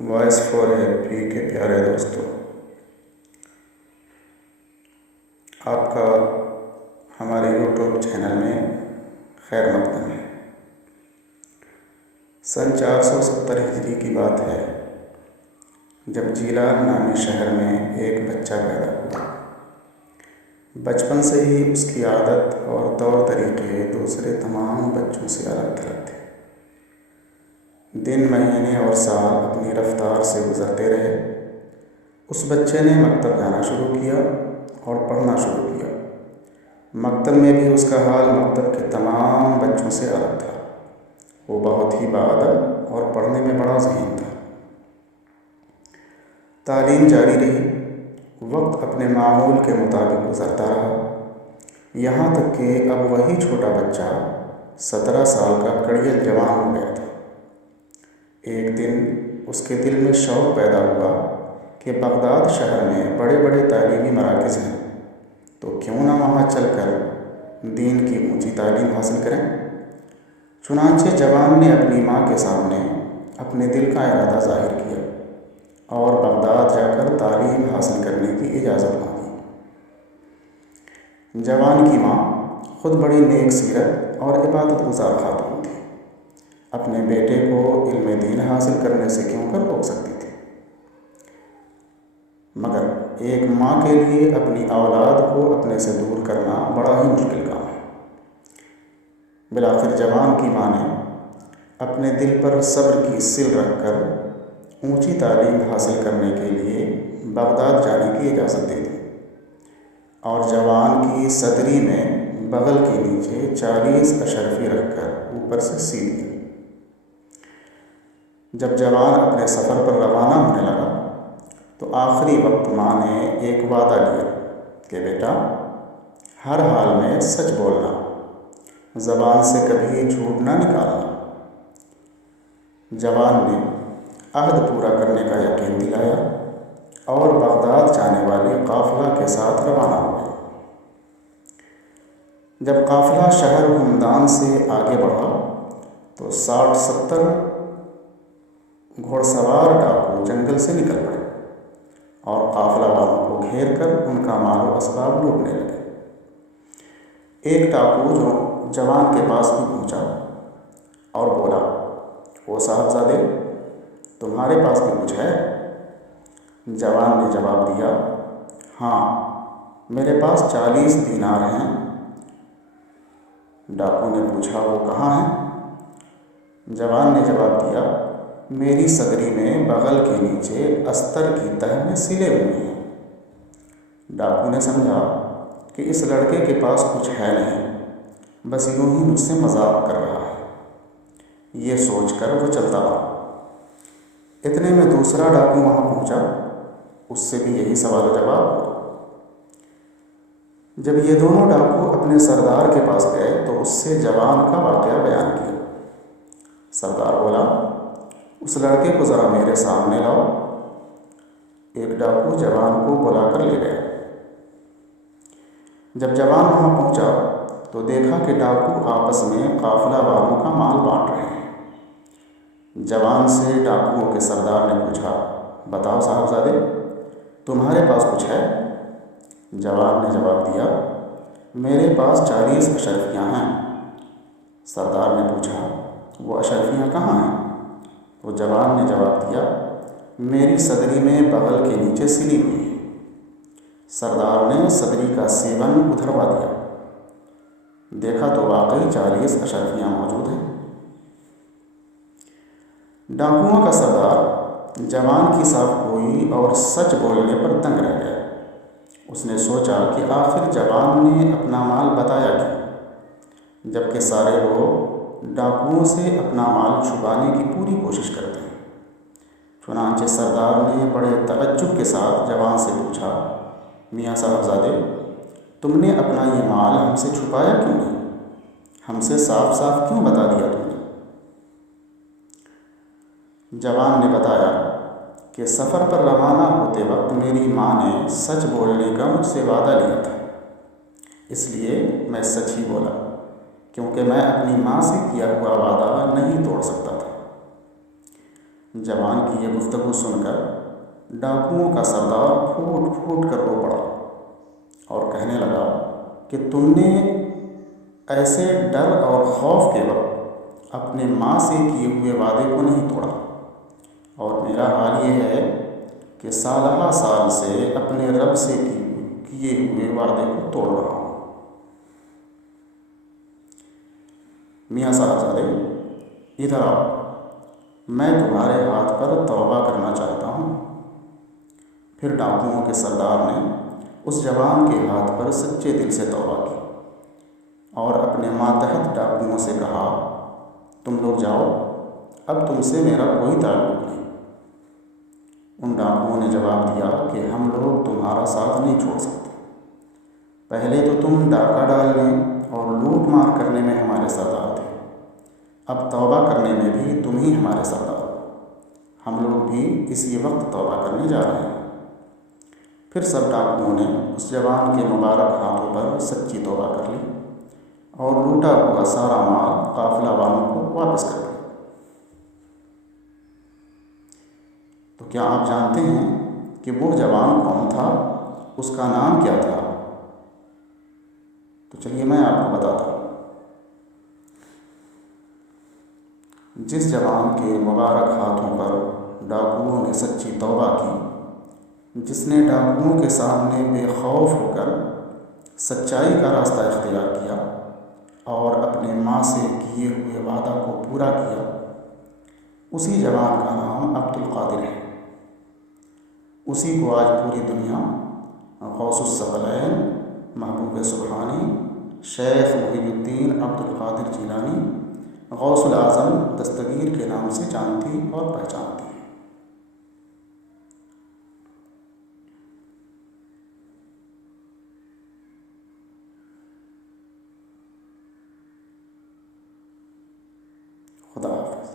Voice for happy کے پیارے دوستوں، آپ کا ہمارے یوٹیوب چینل میں خیر مقدم ہے۔ سن 470 ہجری کی بات ہے جب جیلان نامی شہر میں ایک بچہ پیدا ہوا۔ بچپن سے ہی اس کی عادت اور طور طریقے دوسرے تمام بچوں سے الگ تھلگ تھے۔ دن، مہینے اور سال اپنی رفتار سے گزرتے رہے۔ اس بچے نے مکتب جانا شروع کیا اور پڑھنا شروع کیا۔ مکتب میں بھی اس کا حال مکتب کے تمام بچوں سے الگ تھا۔ وہ بہت ہی باادب اور پڑھنے میں بڑا ذہین تھا۔ تعلیم جاری رہی۔ وقت اپنے معمول کے مطابق گزرتا رہا، یہاں تک کہ اب وہی چھوٹا بچہ 17 سال کا کڑیل جوان ہو گیا تھا۔ ایک دن اس کے دل میں شوق پیدا ہوا کہ بغداد شہر میں بڑے بڑے تعلیمی مراکز ہیں، تو کیوں نہ وہاں چل کر دین کی اونچی تعلیم حاصل کریں۔ چنانچہ جوان نے اپنی ماں کے سامنے اپنے دل کا ارادہ ظاہر کیا اور بغداد جا کر تعلیم حاصل کرنے کی اجازت مانگی۔ جوان کی ماں خود بڑی نیک سیرت اور عبادت گزار خاتون تھی، اپنے بیٹے کو علم دین حاصل کرنے سے کیوں کر روک سکتی تھی؟ مگر ایک ماں کے لیے اپنی اولاد کو اپنے سے دور کرنا بڑا ہی مشکل کام ہے۔ بالآخر جوان کی ماں نے اپنے دل پر صبر کی سل رکھ کر اونچی تعلیم حاصل کرنے کے لیے بغداد جانے کی اجازت دے دی اور جوان کی صدری میں بغل کے نیچے 40 اشرفی رکھ کر اوپر سے سی دی۔ جب جوان اپنے سفر پر روانہ ہونے لگا تو آخری وقت ماں نے ایک وعدہ لیا کہ بیٹا، ہر حال میں سچ بولنا، زبان سے کبھی جھوٹ نہ نکالنا۔ جوان نے عہد پورا کرنے کا یقین دلایا اور بغداد جانے والے قافلہ کے ساتھ روانہ ہو گئے۔ جب قافلہ شہر ہمدان سے آگے بڑھا تو 60-70 گھوڑ سوار ڈاکو جنگل سے نکل پڑے اور قافلہ والوں کو گھیر کر ان کا مال و اسباب لوٹنے لگے۔ ایک ڈاکو جو جوان کے پاس بھی پہنچا اور بولا، او صاحبزادے، تمہارے پاس بھی کچھ ہے؟ جوان نے جواب دیا، ہاں، میرے پاس 40 دینار ہیں۔ ڈاکو نے پوچھا، وہ کہاں ہیں؟ جوان نے جواب دیا، میری صدری میں بغل کے نیچے استر کی تہ میں سلے ہوئے ہیں۔ ڈاکو نے سمجھا کہ اس لڑکے کے پاس کچھ ہے نہیں، بس یوں ہی مجھ سے مذاق کر رہا ہے۔ یہ سوچ کر وہ چلتا رہا۔ اتنے میں دوسرا ڈاکو وہاں پہنچا، اس سے بھی یہی سوال و جواب ہوا۔ جب یہ دونوں ڈاکو اپنے سردار کے پاس گئے تو اس سے جوان کا واقعہ بیان کیا۔ سردار بولا، اس لڑکے کو ذرا میرے سامنے لاؤ۔ ایک ڈاکو جوان کو بلا کر لے گیا۔ جب جوان وہاں پہنچا تو دیکھا کہ ڈاکو آپس میں قافلہ والوں کا مال بانٹ رہے ہیں۔ جوان سے ڈاکوؤں کے سردار نے پوچھا، بتاؤ صاحبزادے، تمہارے پاس کچھ ہے؟ جوان نے جواب دیا، میرے پاس 40 اشرفیاں ہیں۔ سردار نے پوچھا، وہ اشرفیاں کہاں ہیں؟ تو جوان نے جواب دیا، میری صدری میں بغل کے نیچے سلی ہوئی ہے۔ سردار نے صدری کا سیون ادھروا دیا، دیکھا تو واقعی 40 اشرفیاں موجود ہیں۔ ڈاکوؤں کا سردار جوان کی صاف گوئی اور سچ بولنے پر دنگ رہ گیا۔ اس نے سوچا کہ آخر جوان نے اپنا مال بتایا کیوں، جبکہ سارے لوگ ڈاکوؤں سے اپنا مال چھپانے کی پوری کوشش کرتے ہیں۔ چنانچہ سردار نے بڑے تعجب کے ساتھ جوان سے پوچھا، میاں صاحبزادے، تم نے اپنا یہ مال ہم سے چھپایا کیوں نہیں؟ ہم سے صاف صاف کیوں بتا دیا تم نے؟ جوان نے بتایا کہ سفر پر روانہ ہوتے وقت میری ماں نے سچ بولنے کا مجھ سے وعدہ لیا تھا، اس لیے میں سچ ہی بولا، کیونکہ میں اپنی ماں سے کیا ہوا وعدہ نہیں توڑ سکتا تھا۔ جوان کی یہ گفتگو سن کر ڈاکوؤں کا سردار پھوٹ پھوٹ کر رو پڑا اور کہنے لگا کہ تم نے ایسے ڈر اور خوف کے وقت اپنے ماں سے کیے ہوئے وعدے کو نہیں توڑا، اور میرا حال یہ ہے کہ سالہ سال سے اپنے رب سے کیے ہوئے وعدے کو توڑ رہا ہوں۔ میاں صاحبزادے ادھر آؤ، میں تمہارے ہاتھ پر توبہ کرنا چاہتا ہوں۔ پھر ڈاکوؤں کے سردار نے اس جوان کے ہاتھ پر سچے دل سے توبہ کی اور اپنے ماتحت ڈاکوؤں سے کہا، تم لوگ جاؤ، اب تم سے میرا کوئی تعلق نہیں۔ ان ڈاکوؤں نے جواب دیا کہ ہم لوگ تمہارا ساتھ نہیں چھوڑ سکتے۔ پہلے تو تم ڈاکہ ڈالنے اور لوٹ مار کرنے میں ہمارے سردار تھے، اب توبہ کرنے میں بھی تم ہی ہمارے سردار ہو۔ ہم لوگ بھی اسی وقت توبہ کرنے جا رہے ہیں۔ پھر سب ڈاکوؤں نے اس جوان کے مبارک ہاتھوں پر سچی توبہ کر لی اور لوٹا ہوا سارا مال قافلہ والوں کو واپس کر دیا۔ تو کیا آپ جانتے ہیں کہ وہ جوان کون تھا؟ اس کا نام کیا تھا؟ تو چلیے میں آپ کو بتاتا ہوں۔ جس جوان کے مبارک ہاتھوں پر ڈاکوؤں نے سچی توبہ کی، جس نے ڈاکوؤں کے سامنے بے خوف ہو کر سچائی کا راستہ اختیار کیا اور اپنے ماں سے کیے ہوئے وعدہ کو پورا کیا، اسی جوان کا نام عبدالقادر ہے۔ اسی کو آج پوری دنیا غوث الثقلین، محبوب سبحانی، شیخ محی الدین عبدالقادر جیلانی، غوث العظم دستگیر کے نام سے جانتی اور پہچانتی ہے۔ خدا حافظ۔